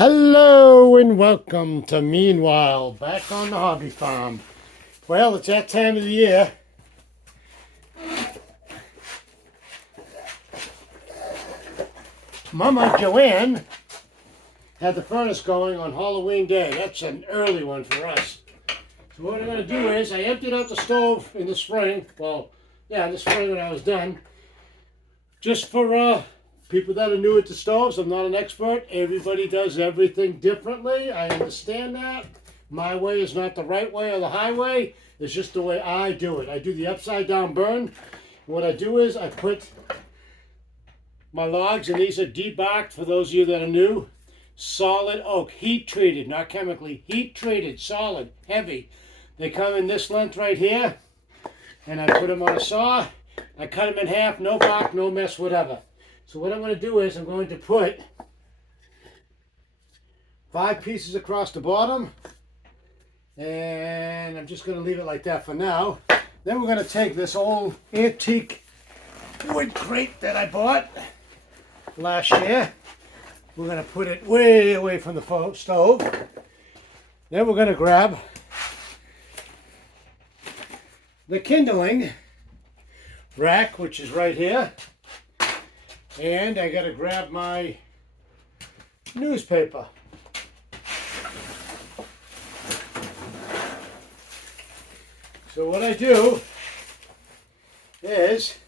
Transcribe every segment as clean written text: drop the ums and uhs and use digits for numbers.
Hello and welcome to Meanwhile, back on the hobby farm. Well, it's that time of the year. Mama Joanne had the furnace going on Halloween Day. That's an early one for us. So what I'm going to do is I emptied out the stove in the spring. Well, yeah, in the spring when I was done. Just for people that are new at the stoves, I'm not an expert. Everybody does everything differently. I understand that. My way is not the right way or the highway. It's just the way I do it. I do the upside down burn. What I do is I put my logs, and these are debarked for those of you that are new. Solid oak, heat treated, not chemically. Heat treated, solid, heavy. They come in this length right here. And I put them on a saw. I cut them in half, no bark, no mess, whatever. So what I'm going to do is I'm going to put 5 pieces across the bottom, and I'm just going to leave it like that for now. Then we're going to take this old antique wood crate that I bought last year. We're going to put it way away from the stove. Then we're going to grab the kindling rack, which is right here. And I got to grab my newspaper. So what I do is,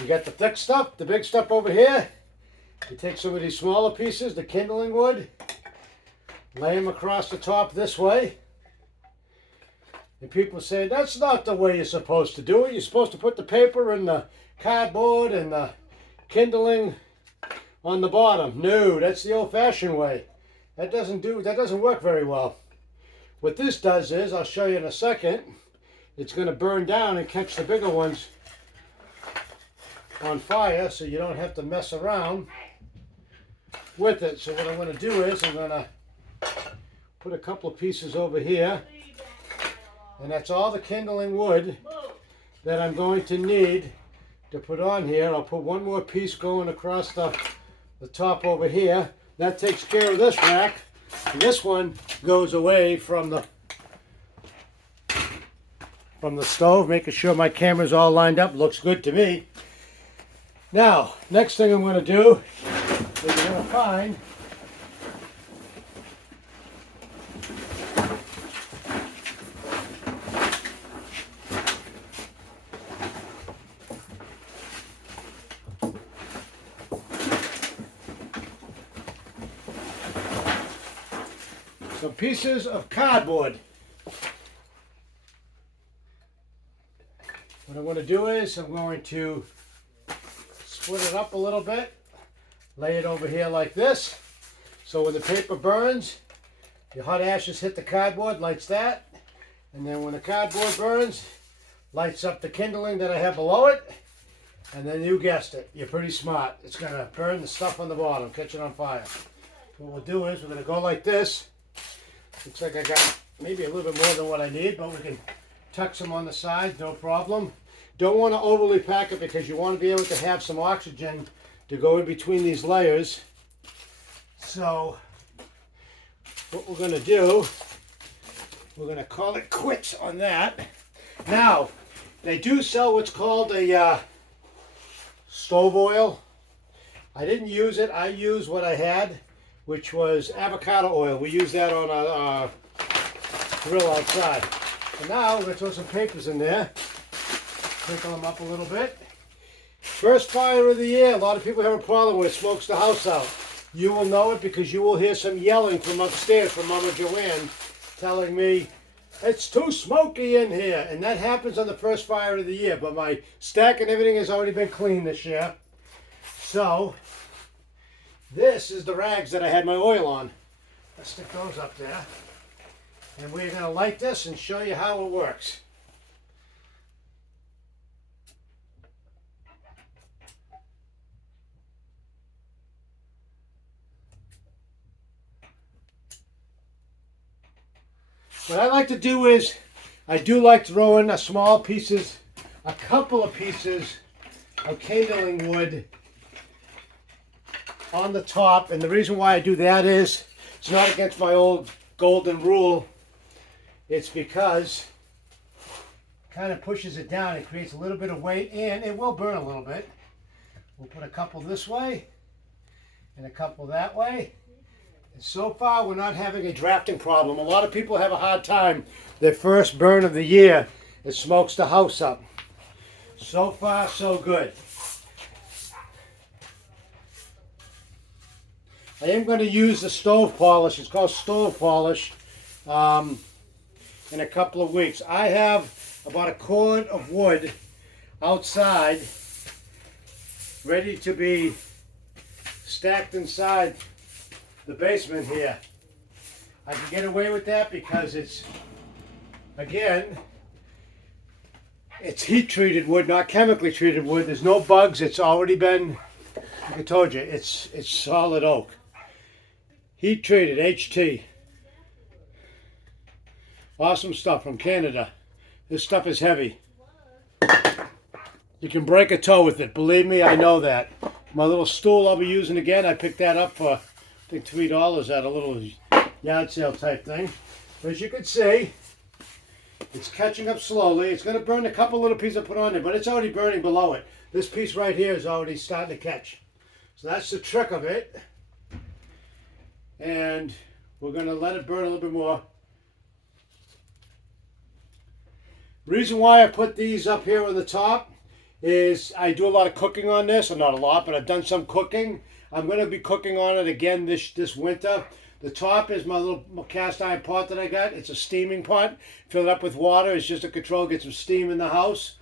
you got the thick stuff, the big stuff over here. You take some of these smaller pieces, the kindling wood, lay them across the top this way. And people say, that's not the way you're supposed to do it. You're supposed to put the paper and the cardboard and the kindling on the bottom. No, that's the old-fashioned way. That doesn't work very well. What this does is, I'll show you in a second, it's going to burn down and catch the bigger ones on fire, so you don't have to mess around with it. So what I'm going to do is I'm going to put a couple of pieces over here, and that's all the kindling wood that I'm going to need to put on here. I'll put one more piece going across the top over here. That takes care of this rack. And this one goes away from the stove, making sure my camera's all lined up. Looks good to me. Now, next thing I'm going to do is I'm going to find some pieces of cardboard. What I'm going to do is I'm going to split it up a little bit, lay it over here like this, so when the paper burns, the hot ashes hit the cardboard, lights that, and then when the cardboard burns, lights up the kindling that I have below it, and then you guessed it, you're pretty smart. It's going to burn the stuff on the bottom, catch it on fire. So what we'll do is we're going to go like this. Looks like I got maybe a little bit more than what I need, but we can tuck some on the sides, no problem. Don't want to overly pack it because you want to be able to have some oxygen to go in between these layers. So what we're going to do, we're going to call it quits on that. Now, they do sell what's called a stove oil. I didn't use it. I used what I had, which was avocado oil. We use that on our grill outside. And now we're going to throw some papers in there. Crinkle them up a little bit. First fire of the year. A lot of people have a problem with it. Smokes the house out. You will know it because you will hear some yelling from upstairs from Mama Joanne telling me, it's too smoky in here. And that happens on the first fire of the year. But my stack and everything has already been cleaned this year. So, this is the rags that I had my oil on. Let's stick those up there. And we're going to light this and show you how it works. What I like to do is, I do like to throw in a couple of pieces of kindling wood on the top, and the reason why I do that is it's not against my old golden rule. It's because it kind of pushes it down. It creates a little bit of weight, and it will burn a little bit. We'll put a couple this way and a couple that way. And so far, we're not having a drafting problem. A lot of people have a hard time. Their first burn of the year, it smokes the house up. So far, so good. I am going to use the stove polish. It's called stove polish in a couple of weeks. I have about a cord of wood outside ready to be stacked inside the basement here. I can get away with that because it's, again, it's heat treated wood, not chemically treated wood. There's no bugs. It's already been, like I told you, it's solid oak. Heat treated, HT. Awesome stuff from Canada. This stuff is heavy. You can break a toe with it. Believe me, I know that. My little stool I'll be using again, I picked that up for, I think, $3 at a little yard sale type thing. But as you can see, it's catching up slowly. It's going to burn a couple little pieces I put on there, but it's already burning below it. This piece right here is already starting to catch. So that's the trick of it. And we're going to let it burn a little bit more. Reason why I put these up here on the top is I do a lot of cooking on this. Or not a lot, but I've done some cooking. I'm going to be cooking on it again this winter. The top is my little cast iron pot that I got. It's a steaming pot. Fill it up with water. It's just a control, get some steam in the house.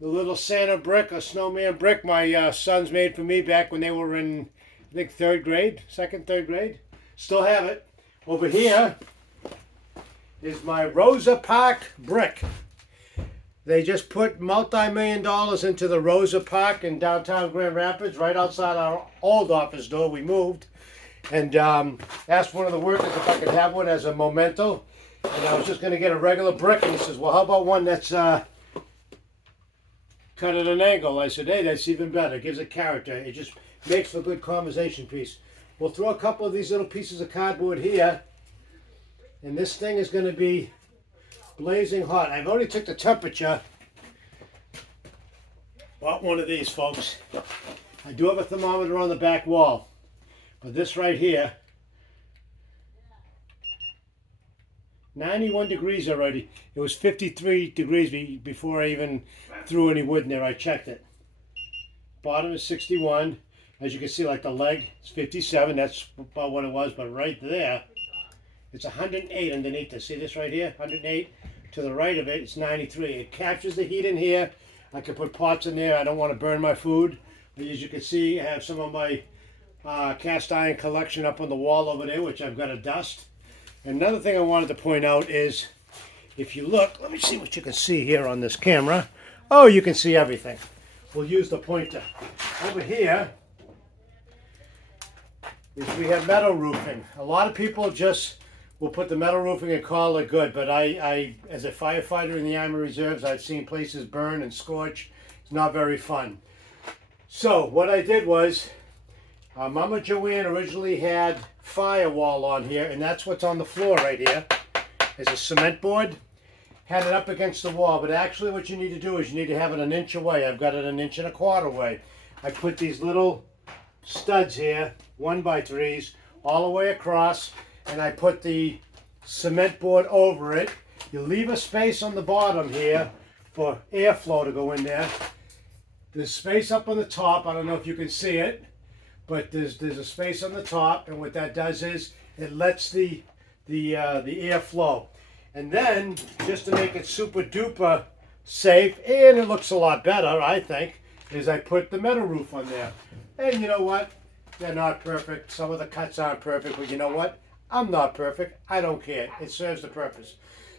The little Santa brick, a snowman brick, my sons made for me back when they were in, I think, third grade. Still have it. Over here is my Rosa Park brick. They just put multi-million dollars into the Rosa Park in downtown Grand Rapids, right outside our old office door. We moved and asked one of the workers if I could have one as a memento. And I was just going to get a regular brick, and he says, well, how about one that's cut at an angle? I said, hey, that's even better. It gives it character. It just makes for a good conversation piece. We'll throw a couple of these little pieces of cardboard here, and this thing is going to be blazing hot. I've already took the temperature. Bought one of these, folks. I do have a thermometer on the back wall, but this right here, 91 degrees already. It was 53 degrees before I even threw any wood in there. I checked it. Bottom is 61. As you can see, like the leg is 57. That's about what it was. But right there, it's 108 underneath this. See this right here? 108. To the right of it, it's 93. It captures the heat in here. I can put pots in there. I don't want to burn my food. But as you can see, I have some of my cast iron collection up on the wall over there, which I've got to dust. Another thing I wanted to point out is, if you look, let me see what you can see here on this camera. Oh, you can see everything. We'll use the pointer. Over here is we have metal roofing. A lot of people just will put the metal roofing and call it good, but I as a firefighter in the Army Reserves, I've seen places burn and scorch. It's not very fun. So what I did was, Mama Joanne originally had firewall on here, and that's what's on the floor right here. Is a cement board. Had it up against the wall, but actually what you need to do is you need to have it an inch away. I've got it an inch and a quarter away. I put these little studs here, 1x3s, all the way across, and I put the cement board over it. You leave a space on the bottom here for airflow to go in there. There's space up on the top. I don't know if you can see it, but there's a space on the top, and what that does is it lets the air flow. And then, just to make it super duper safe, and it looks a lot better, I think, is I put the metal roof on there. And you know what? They're not perfect. Some of the cuts aren't perfect, but you know what? I'm not perfect. I don't care. It serves the purpose.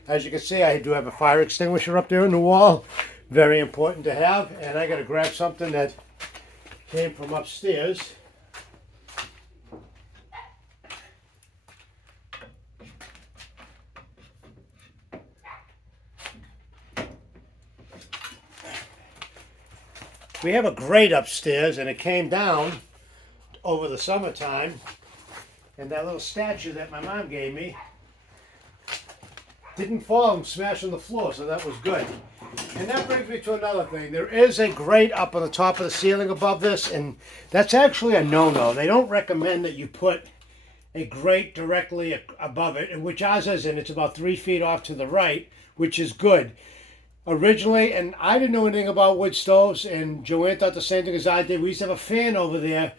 As you can see, I do have a fire extinguisher up there in the wall. Very important to have. And I got to grab something that came from upstairs. We have a grate upstairs, and it came down over the summertime. And that little statue that my mom gave me didn't fall and smash on the floor, so that was good. And that brings me to another thing. There is a grate up on the top of the ceiling above this, and that's actually a no-no. They don't recommend that you put a grate directly above it, and which ours is, and it's about 3 feet off to the right, which is good. Originally, and I didn't know anything about wood stoves, and Joanne thought the same thing as I did. We used to have a fan over there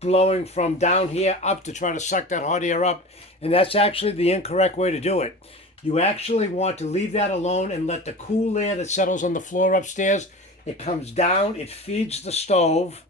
blowing from down here up to try to suck that hot air up, and that's actually the incorrect way to do it. You actually want to leave that alone and let the cool air that settles on the floor upstairs, it comes down, it feeds the stove.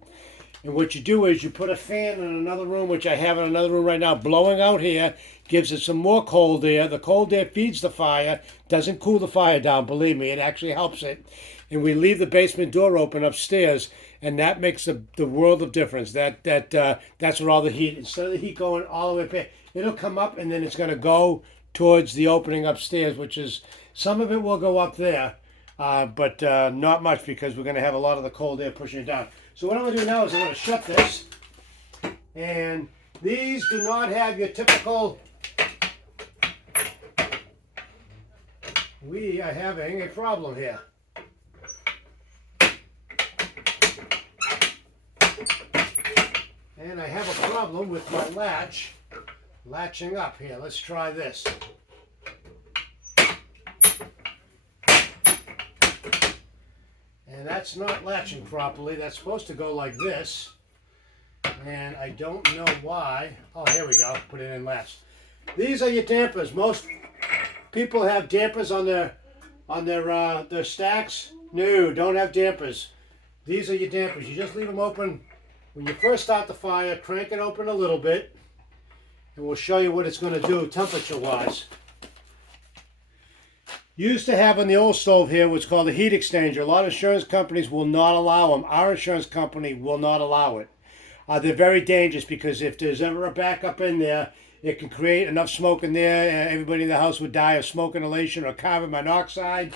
And what you do is you put a fan in another room, which I have in another room right now, blowing out here, gives it some more cold air. The cold air feeds the fire, doesn't cool the fire down, believe me, it actually helps it. And we leave the basement door open upstairs, and that makes the world of difference. That's where all the heat, instead of the heat going all the way up here, it'll come up and then it's going to go towards the opening upstairs, which is, some of it will go up there, but not much, because we're going to have a lot of the cold air pushing it down. So what I'm going to do now is I'm going to shut this, and these do not have your typical, we are having a problem here. And I have a problem with my latch latching up here. Let's try this. And that's not latching properly. That's supposed to go like this. And I don't know why. Oh, here we go. Put it in latch. These are your dampers. Most people have dampers on their stacks. No, don't have dampers. These are your dampers. You just leave them open when you first start the fire. Crank it open a little bit, and we'll show you what it's going to do temperature-wise. Used to have on the old stove here what's called a heat exchanger. A lot of insurance companies will not allow them. Our insurance company will not allow it. They're very dangerous, because if there's ever a backup in there, it can create enough smoke in there. Everybody in the house would die of smoke inhalation or carbon monoxide.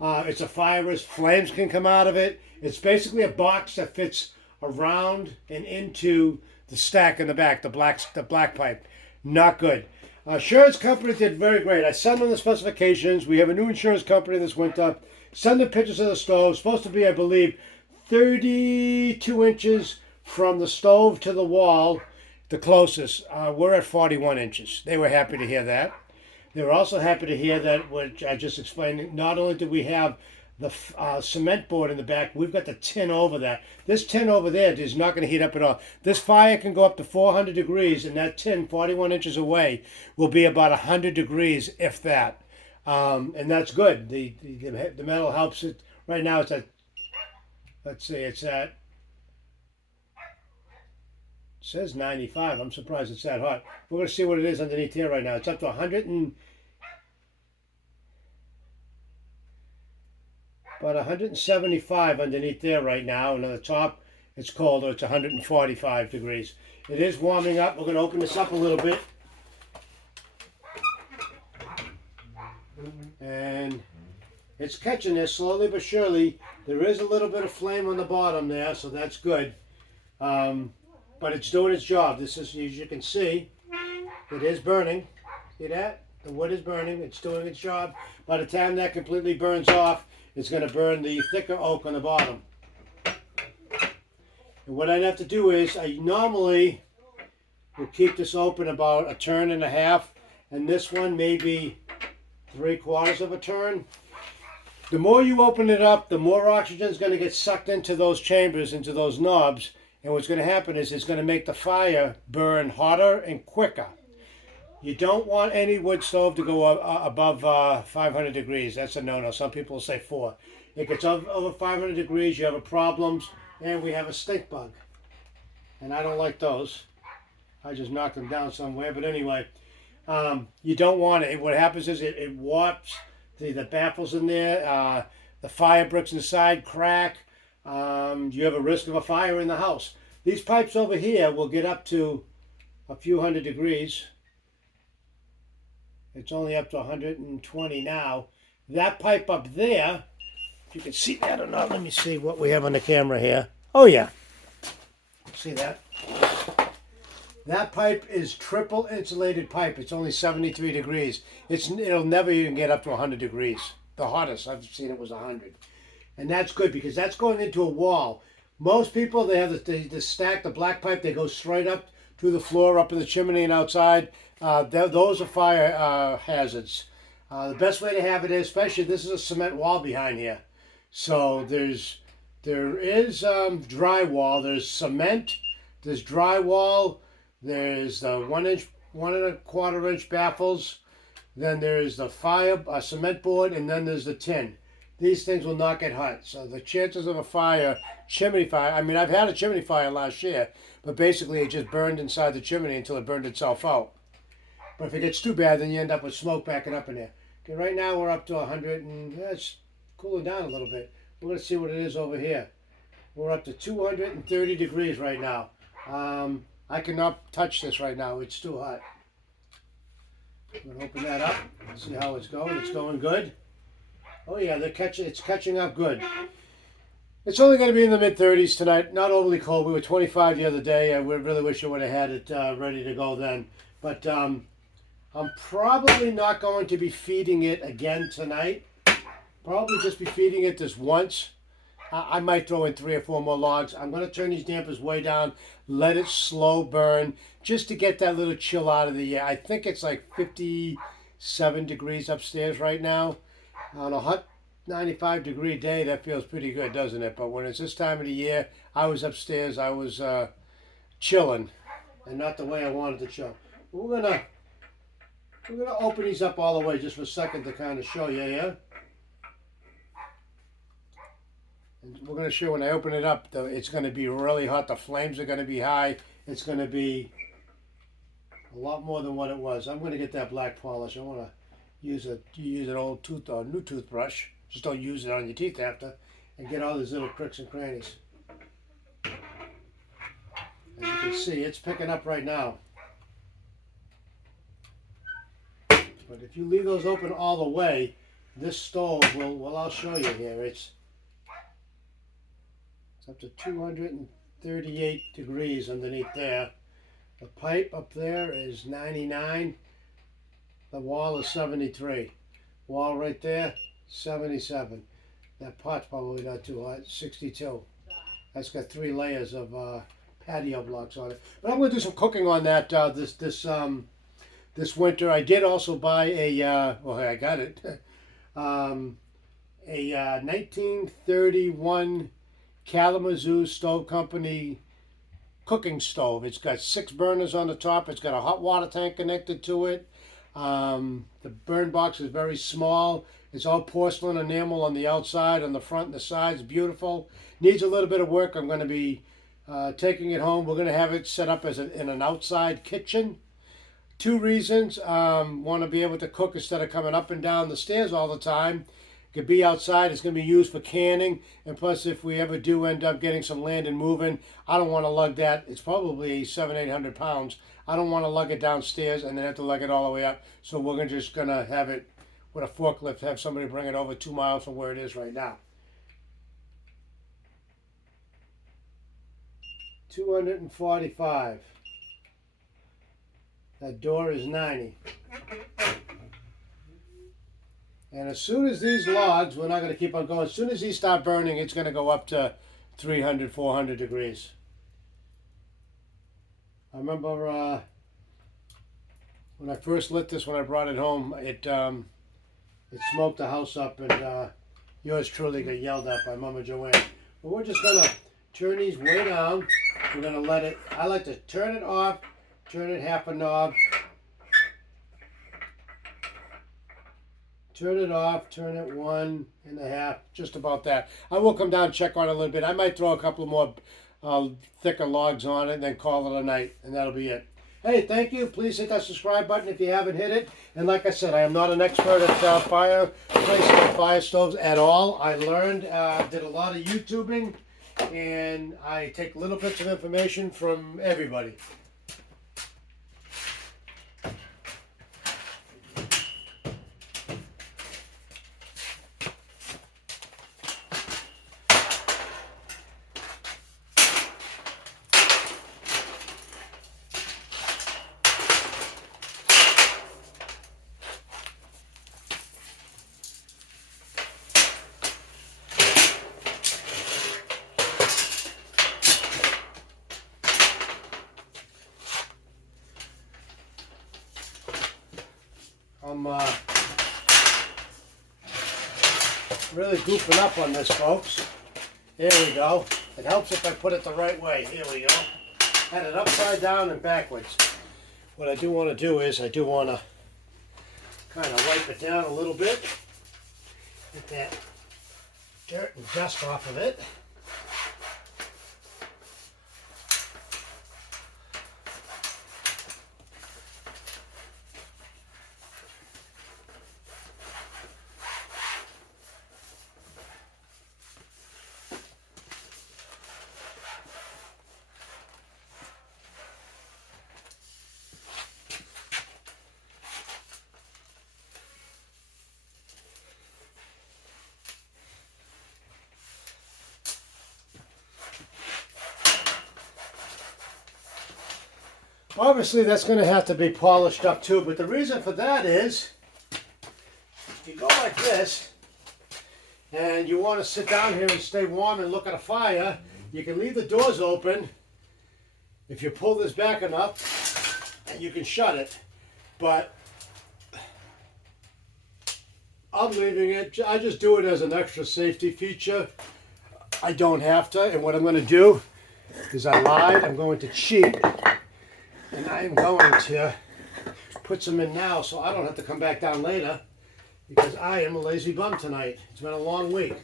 It's a fire risk. Flames can come out of it. It's basically a box that fits around and into the stack in the back, the black pipe. Not good. Insurance company did very great. I sent them the specifications. We have a new insurance company this winter. Send them pictures of the stove. It's supposed to be, I believe, 32 inches from the stove to the wall, the closest. We're at 41 inches. They were happy to hear that. They were also happy to hear that, which I just explained, not only did we have the cement board in the back, we've got the tin over that. This tin over there is not going to heat up at all. This fire can go up to 400 degrees, and that tin, 41 inches away, will be about 100 degrees, if that. And that's good. The metal helps it. Right now it's at, let's see, it says 95. I'm surprised it's that hot. We're going to see what it is underneath here right now. It's up to 175 underneath there right now, and on the top it's colder. It's 145 degrees. It is warming up. We're going to open this up a little bit, and it's catching this slowly but surely. There is a little bit of flame on the bottom there, so that's good, but it's doing its job. This is, as you can see, it is burning. See that? The wood is burning. It's doing its job. By the time that completely burns off, it's going to burn the thicker oak on the bottom. And what I'd have to do is, I normally will keep this open about a turn and a half, and this one maybe 3/4 of a turn. The more you open it up, the more oxygen is going to get sucked into those chambers, into those knobs, and what's going to happen is it's going to make the fire burn hotter and quicker. You don't want any wood stove to go above 500 degrees. That's a no-no. Some people will say 4. If it gets over 500 degrees, you have problems, and we have a stink bug. And I don't like those. I just knocked them down somewhere. But anyway, you don't want it. What happens is it warps the baffles in there. The fire bricks inside crack. You have a risk of a fire in the house. These pipes over here will get up to a few hundred degrees. It's only up to 120 now. That pipe up there, if you can see that or not, let me see what we have on the camera here. Oh yeah, see that? That pipe is triple insulated pipe. It's only 73 degrees. It'll never even get up to 100 degrees. The hottest I've seen it was 100. And that's good because that's going into a wall. Most people, they have the stack, the black pipe, they go straight up to the floor, up in the chimney and outside. Those are fire hazards. The best way to have it is, especially this is a cement wall behind here. So there is drywall, there's cement, there's drywall, there's the 1.25 inch baffles, then there's the cement board, and then there's the tin. These things will not get hot. So the chances of a chimney fire, I mean, I've had a chimney fire last year, but basically it just burned inside the chimney until it burned itself out. But if it gets too bad, then you end up with smoke backing up in there. Okay, right now we're up to 100, and it's cooling down a little bit. We're going to see what it is over here. We're up to 230 degrees right now. I cannot touch this right now. It's too hot. I'm going to open that up, see how it's going. It's going good. Oh yeah, it's catching up good. It's only going to be in the mid-30s tonight. Not overly cold. We were 25 the other day. I really wish I would have had it ready to go then. But I'm probably not going to be feeding it again tonight. Probably just be feeding it this once. I might throw in 3 or 4 more logs. I'm going to turn these dampers way down, let it slow burn, just to get that little chill out of the air. I think it's like 57 degrees upstairs right now. On a hot 95-degree day, that feels pretty good, doesn't it? But when it's this time of the year, I was upstairs, I was chilling, and not the way I wanted to chill. We're gonna open these up all the way just for a second to kind of show you, yeah? And we're gonna show when I open it up, it's gonna be really hot. The flames are gonna be high. It's gonna be a lot more than what it was. I'm gonna get that black polish. I wanna use an old new toothbrush. Just don't use it on your teeth after, and get all these little crooks and crannies. As you can see, it's picking up right now. But if you leave those open all the way, this stove will I'll show you here. It's up to 238 degrees underneath there. The pipe up there is 99. The wall is 73. Wall right there, 77. That pot's probably not too hot, 62. That's got 3 layers of patio blocks on it. But I'm going to do some cooking on that this winter. I did also buy I got it, a 1931 Kalamazoo Stove Company cooking stove. It's got 6 burners on the top. It's got a hot water tank connected to it. The burn box is very small. It's all porcelain enamel on the outside, on the front and the sides. Beautiful. Needs a little bit of work. I'm going to be taking it home. We're going to have it set up as in an outside kitchen. 2 reasons. Want to be able to cook instead of coming up and down the stairs all the time. It could be outside. It's going to be used for canning. And plus, if we ever do end up getting some land and moving, I don't want to lug that. It's probably 700-800 pounds. I don't want to lug it downstairs and then have to lug it all the way up. So we're just going to have it with a forklift, have somebody bring it over 2 miles from where it is right now. 245. That door is 90. And as soon as these logs, we're not going to keep on going, as soon as these start burning, it's going to go up to 300, 400 degrees. I remember when I first lit this, when I brought it home, it smoked the house up, and yours truly got yelled at by Mama Joanne. But we're just going to turn these way down. We're going to let it, I like to turn it off, turn it half a knob, turn it off, turn it 1.5, just about that. I will come down and check on it a little bit. I might throw a couple more thicker logs on it and then call it a night, and that'll be it. Hey, thank you. Please hit that subscribe button if you haven't hit it. And like I said, I am not an expert at fireplaces or fire stoves at all. I learned, did a lot of YouTubing, and I take little bits of information from everybody. I'm really goofing up on this, folks. Here we go. It helps if I put it the right way. Here we go. Had it upside down and backwards. What I do want to do is I do want to kind of wipe it down a little bit. Get that dirt and dust off of it. Obviously that's going to have to be polished up too, but the reason for that is you go like this and you want to sit down here and stay warm and look at a fire, you can leave the doors open if you pull this back enough and you can shut it, but I'm leaving it. I just do it as an extra safety feature. I don't have to, and what I'm going to do is I lied. I'm going to cheat. And I'm going to put some in now so I don't have to come back down later because I am a lazy bum tonight. It's been a long week.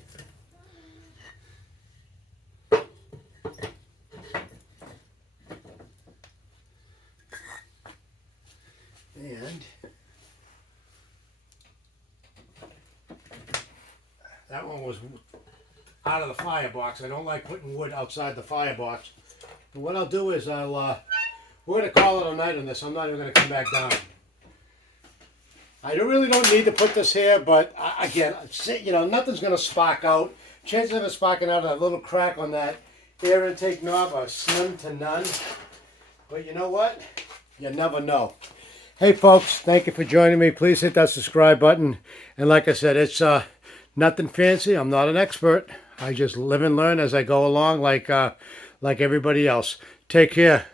And that one was out of the firebox. I don't like putting wood outside the firebox. And what I'll do is we're going to call it a night on this. I'm not even going to come back down. I really don't need to put this here, but again, you know, nothing's going to spark out. Chances of it sparking out a little crack on that air intake knob are slim to none. But you know what? You never know. Hey folks, thank you for joining me. Please hit that subscribe button. And like I said, it's nothing fancy. I'm not an expert. I just live and learn as I go along like everybody else. Take care.